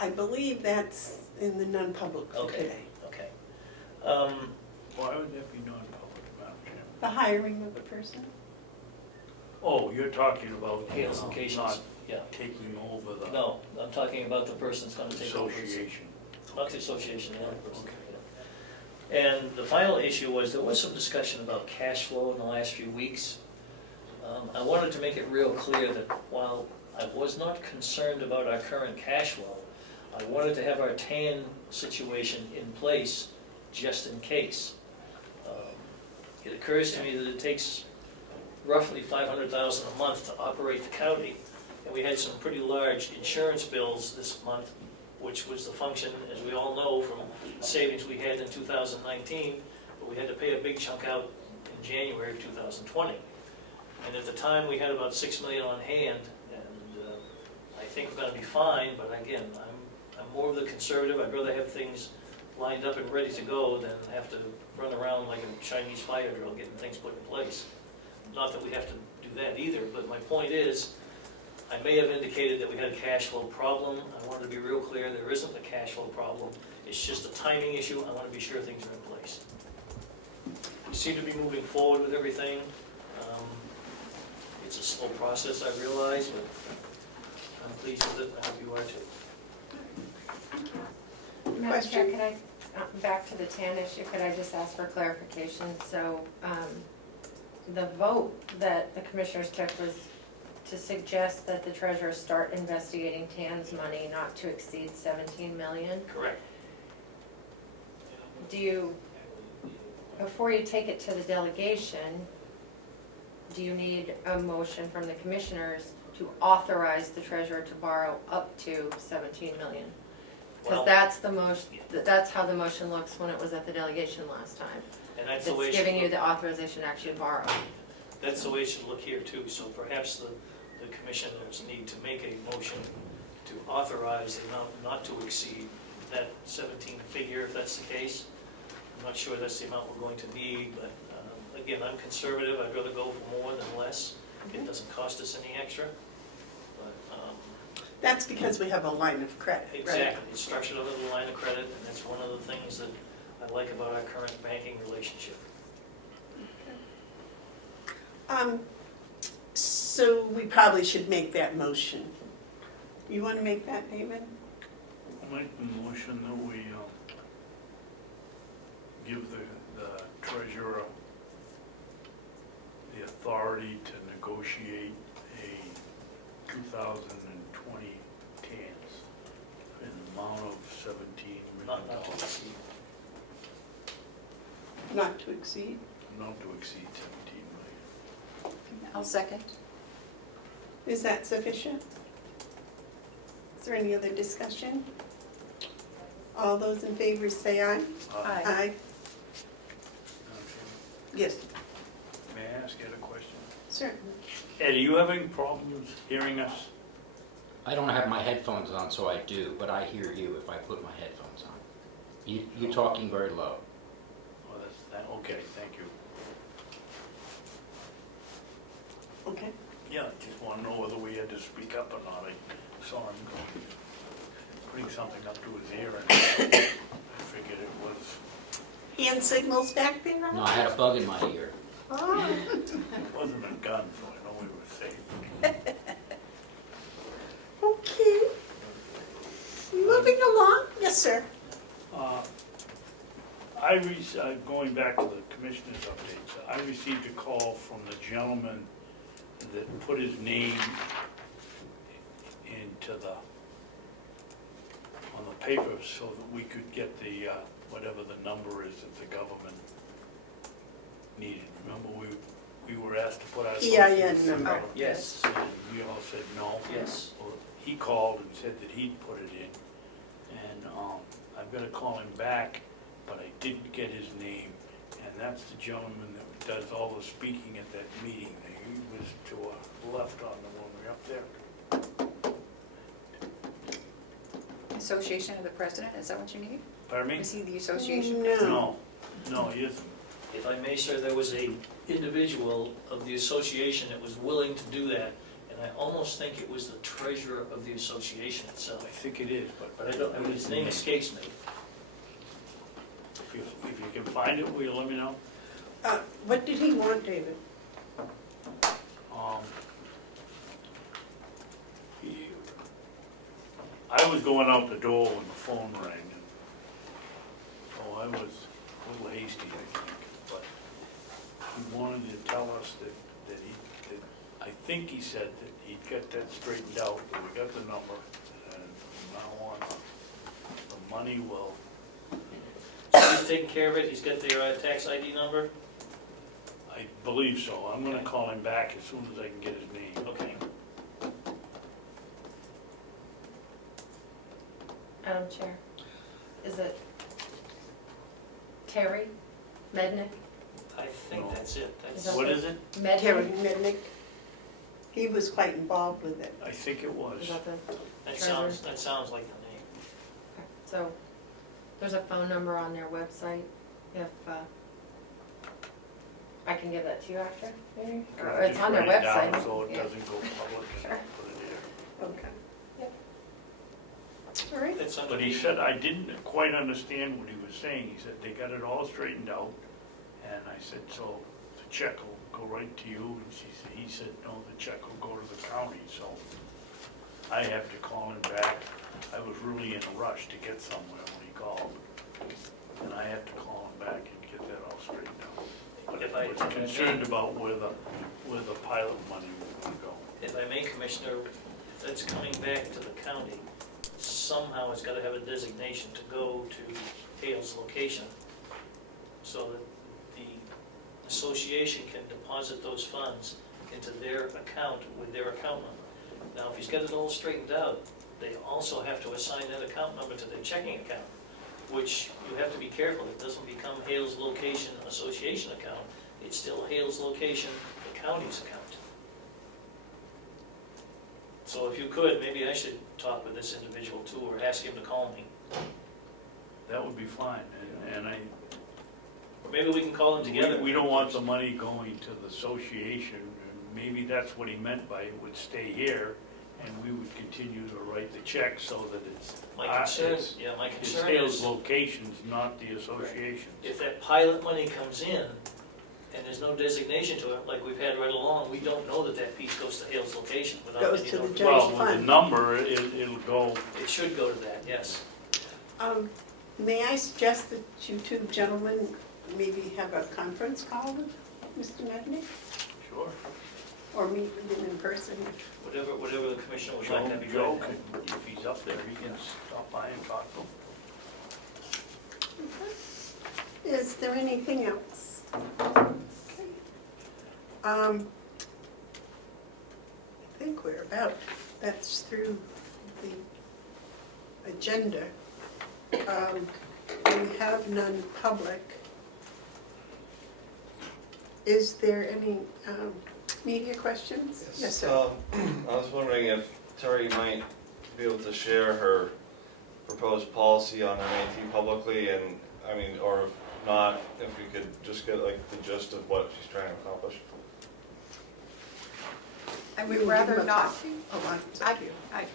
I believe that's in the non-public for Okay. today. Okay. Why would that be non-public, Madam Chairman? The hiring of the person? Oh, you're talking about Hale's locations, not yeah. taking over the No, I'm talking about the person that's gonna take over. association. Not the association, the other person. And the final issue was, there was some discussion about cash flow in the last few weeks. I wanted to make it real clear that while I was not concerned about our current cash flow, I wanted to have our TAN situation in place just in case. It occurs to me that it takes roughly $500,000 a month to operate the county, And we had some pretty large insurance bills this month, which was the function, as we all know, from savings we had in 2019, but we had to pay a big chunk out in January of 2020. And at the time, we had about $6 million on hand, and I think we're gonna be fine, but again, I'm more of the conservative. I'd rather have things lined up and ready to go than have to run around like a Chinese fire drill getting things put in place. Not that we have to do that either, but my point is, I may have indicated that we had a cash flow problem. I wanted to be real clear, there isn't a cash flow problem. It's just a timing issue. I want to be sure things are in place. We seem to be moving forward with everything. It's a slow process, I realize, but I'm pleased with it. I hope you are too. Madam Chair, could I, back to the TAN issue, could I just ask for clarification? So, the vote that the commissioners took was to suggest that the treasurer start investigating TAN's money not to exceed 17 million. Correct. Do you, before you take it to the delegation, do you need a motion from the commissioners to authorize the treasurer to borrow up to 17 million? Because Well- that's the motion, that's how the motion looks when it was at the delegation last time. And that's the way It's it should giving you look. the authorization to actually borrow. That's the way it should look here too. So perhaps the commissioners need to make a motion to authorize the amount not to exceed that 17 figure, if that's the case. I'm not sure that's the amount we're going to need, but again, I'm conservative. I'd rather go for more than less. It doesn't cost us any extra. But That's because we have a line of credit, right? exactly, it's structured under the line of credit, and that's one of the things that I like about our current banking relationship. So we probably should make that motion. You want to make that, David? I'll make the motion that we give the treasurer the authority to negotiate a 2020 TANs in the amount of $17 million. Not to exceed. Not to exceed? Not to exceed 17 million. I'll second. Is that sufficient? Is there any other discussion? All those in favor say aye. Aye. Aye. Okay. Yes, May I ask Ed a question? certainly. Ed, are you having problems hearing us? I don't have my headphones on, so I do, but I hear you if I put my headphones on. You're talking very low. Oh, that's that, okay, thank you. Okay. Yeah, just want to know whether we had to speak up or not. I saw him putting something up to his ear and I figured it was, Hand signals back there? No, I had a bug in my ear. Oh. it wasn't a gun, so I know we were safe. Okay. Moving along? Yes, sir. Going back to the commissioner's updates, I received a call from the gentleman that put his name into on the paper so that we could get the, whatever the number is that the government needed. Remember, we were asked to put our. EIN number. Yes, And we all said no. yes. Well, he called and said that he'd put it in, and I'm gonna call him back, but I didn't get his name, and that's the gentleman that does all the speaking at that meeting. He was to our left on the one way up there. Association of the President, is that what you need? Pardon me? Is he the association? No. No, he isn't. If I may, sir, there was a individual of the association that was willing to do that, and I almost think it was the treasurer of the association I itself. think it is, But I don't, I mean, his name escapes me. If you can find it, will you let me know? What did he want, David? I was going out the door when the phone rang, and so I was a little hasty, I think, but he wanted to tell us that I think he said that he'd get that straightened out, that we got the number, and from now on, the money will, So he's taking care of it, he's got their tax ID number? I believe so. I'm gonna call him back as soon as I can get his name. Okay. Madam Chair? Is it Terry Mednick? I think No. that's it. Is That's, that What is it? Terry Mednick? Mednick. He was quite involved with it. I think it was. Is that the, that Treasurer. sounds like the name. okay. So, there's a phone number on their website, if, I can give that to you after, maybe? Or it's Just on their write it down website. so it Yeah. doesn't go public Sure. and put it there. Okay. Yep. All right. It's under But he the- said, I didn't quite understand what he was saying. He said they got it all straightened out. And I said, so the check will go right to you? And he said, no, the check will go to the county. So I have to call him back. I was really in a rush to get somewhere when he called. And I have to call him back and get that all straightened out. But If I I- was concerned about where the pilot money was gonna go. If I may, Commissioner, if that's coming back to the county, somehow it's gotta have a designation to go to Hale's location, so that the association can deposit those funds into their account with their account number. Now, if he's got it all straightened out, they also have to assign that account number to their checking account, which you have to be careful, it doesn't become Hale's Location Association account, it's still Hale's Location, the county's account. So if you could, maybe I should talk with this individual too, or ask him to call me. That would be fine. And I, Or maybe we can call them together. we don't want the money going to the association. Maybe that's what he meant by it would stay here, and we would continue to write the check so that it's. My concern, it's- yeah, my It's concern Hale's is, locations, not the associations. if that pilot money comes in, and there's no designation to it, like we've had right along, we don't know that that piece goes to Hale's location without Goes any to the notification. general Well, with the fund. number, it'll go, It should go to that, yes. May I suggest that you two gentlemen maybe have a conference call with Mr. Mednick? sure. Or meet with him in person? Whatever the commissioner would like, that'd be Joe great. could, if he's up there, he can stop by and talk to him. Is there anything else? Okay. I think we're about, that's through the agenda. We have none public. Is there any media questions? Yes, sir. I was wondering if Terry might be able to share her proposed policy on MAT publicly, and, I mean, or if not, if we could just get like the gist of what she's trying to accomplish. I You would can rather give him a not, copy? Oh, it's up to you.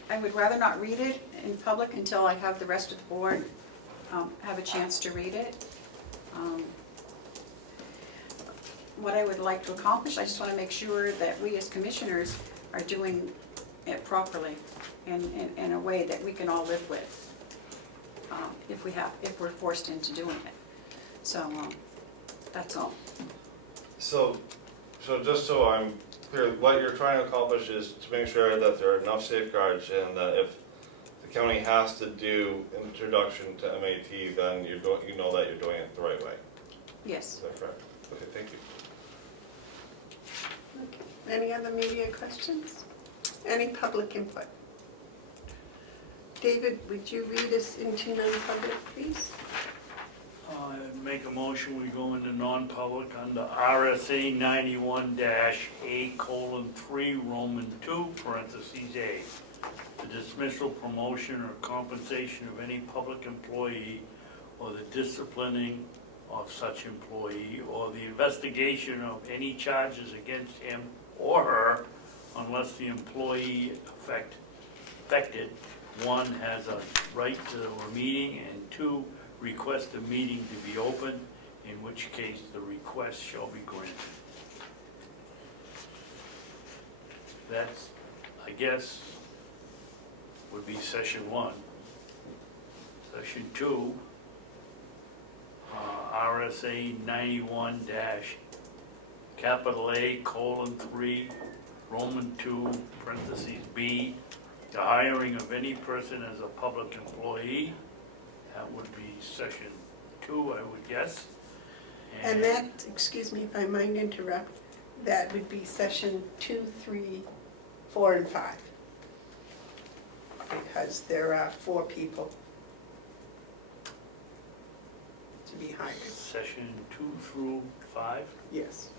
I would rather not read it in public until I have the rest of the board have a chance to read it. What I would like to accomplish, I just want to make sure that we as commissioners are doing it properly and in a way that we can all live with, if we're forced into doing it. So, that's all. So just so I'm clear, what you're trying to accomplish is to make sure that there are enough safeguards, and that if the county has to do introduction to MAT, then you know that you're doing it the right way. Yes. Is that correct? Okay, thank you. Okay. Any other media questions? Any public input? David, would you read us into non-public, please? Make a motion, we go into non-public under RSA 91-A:3, Roman 2, parentheses A. The dismissal, promotion, or compensation of any public employee, or the disciplining of such employee, or the investigation of any charges against him or her, unless the employee affected, one, has a right to a meeting, and two, request a meeting to be open, in which case the request shall be granted. That's, I guess, would be session 1. Session 2, RSA 91-A:3, Roman 2, parentheses B, the hiring of any person as a public employee. That would be session 2, I would guess. And that, excuse me if I might interrupt, that would be session 2, 3, 4, and 5. Because there are 4 people hired. Session 2 through 5. Yes.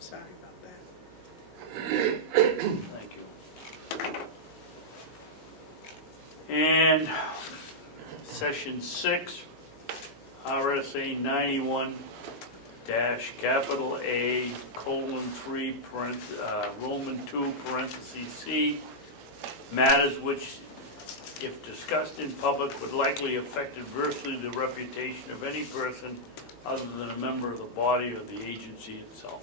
Sorry about that. Thank you. And session 6, RSA 91 dash capital A colon 3 Roman 2 parentheses C, matters which, if discussed in public, would likely affect adversely the reputation of any person other than a member of the body or the agency itself.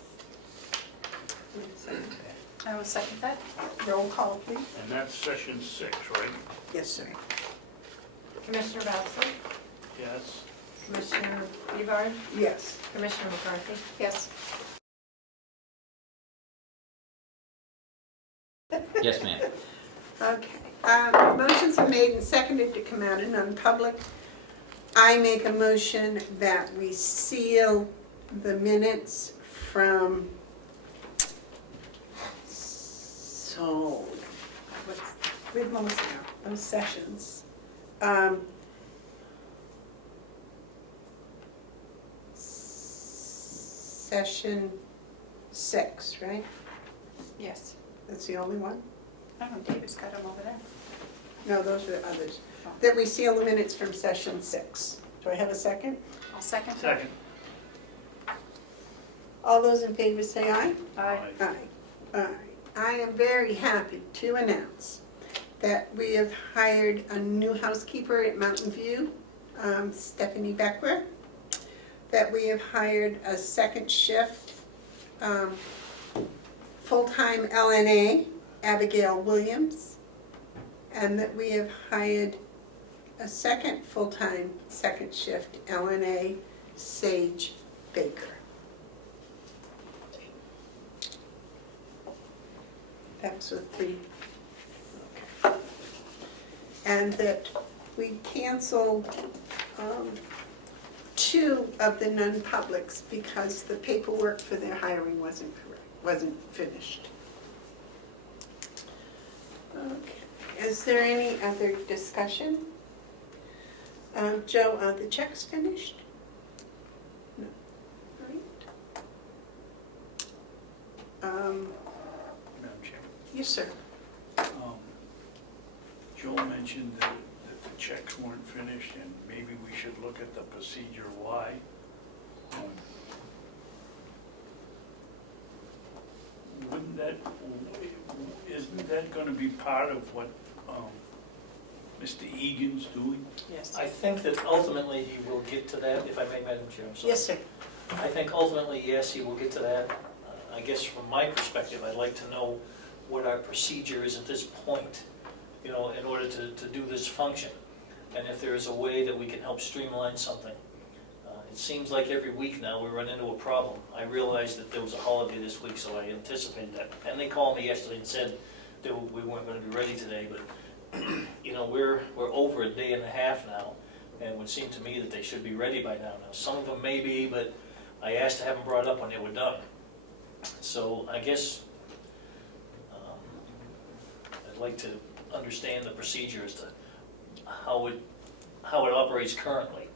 I will second that. Roll call, please. And that's session 6, right? Yes, sir. Commissioner Batson, Yes. Commissioner Bevard, Yes. Commissioner McCarthy. Yes. Yes, ma'am. Okay. Motions are made and seconded to come out of non-public. I make a motion that we seal the minutes from, we've almost now, those sessions. Session 6, right? Yes. That's the only one? I don't know, David's got them over there. No, those are others. That we seal the minutes from session 6. Do I have a second? I'll second that. Second. All those in favor say aye. Aye. Aye. Aye. I am very happy to announce that we have hired a new housekeeper at Mountain View, Stephanie Beckler. That we have hired a second shift, full-time LNA, Abigail Williams. And that we have hired a second full-time, second shift LNA, Sage Baker. That's with 3. Okay. And that we canceled 2 of the non-publics because the paperwork for their hiring wasn't finished. Okay. Is there any other discussion? Joe, are the checks finished? No. All right. Madam Chair. Yes, sir. Joel mentioned that the checks weren't finished, and maybe we should look at the procedure why. Isn't that gonna be part of what Mr. Egan's doing? Yes. I think that ultimately he will get to that, if I may, Madam Chair, I'm sorry. Yes, sir. I think ultimately, yes, he will get to that. I guess from my perspective, I'd like to know what our procedure is at this point, you know, in order to do this function. And if there is a way that we can help streamline something. It seems like every week now we run into a problem. I realized that there was a holiday this week, so I anticipated that. And they called me yesterday and said that we weren't going to be ready today, but you know, we're over a day and a half now, and it would seem to me that they should be ready by now. Now, some of them may be, but I asked to have them brought up when they were done. So I guess I'd like to understand the procedure as to how it operates currently,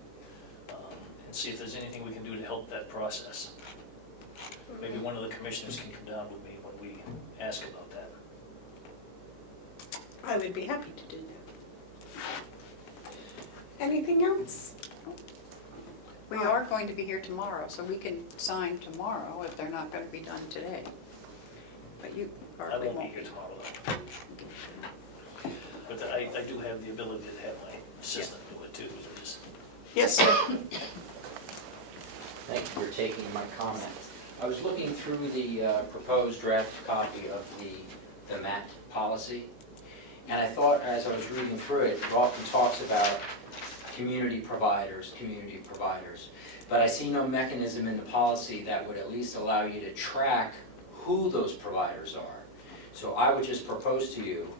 and see if there's anything we can do to help that process. Maybe one of the commissioners can come down with me when we ask about that. I would be happy to do that. Anything else? We are going to be here tomorrow, so we can sign tomorrow if they're not going to be done today. But you I probably won't be won't. here tomorrow though. But I do have the ability to have my assistant do it too. So just Yes, sir. Thank you for taking my comment. I was looking through the proposed draft copy of the MAT policy, and I thought as I was reading through it, it often talks about community providers, but I see no mechanism in the policy that would at least allow you to track who those providers are. So I would just propose to you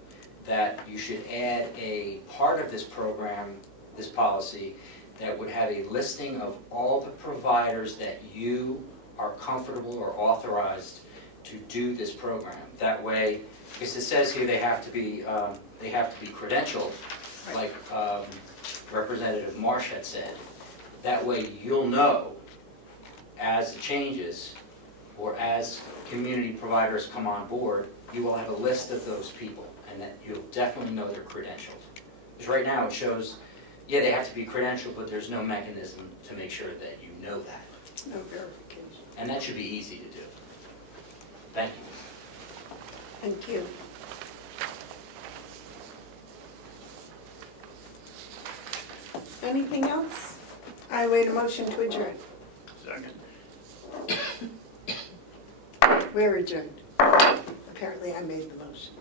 that you should add a part of this program, this policy, that would have a listing of all the providers that you are comfortable or authorized to do this program. That way, because it says here they have to be credentialed, like Representative Marsh had said. That way you'll know as it changes, or as community providers come on board, you will have a list of those people, and that you'll definitely know their credentials. Because right now it shows, yeah, they have to be credentialed, but there's no mechanism to make sure that you know that. No verification. And that should be easy to do. Thank you. Thank you. Anything else? I await a motion to adjourn. Second. We're adjourned. Apparently I made the motion.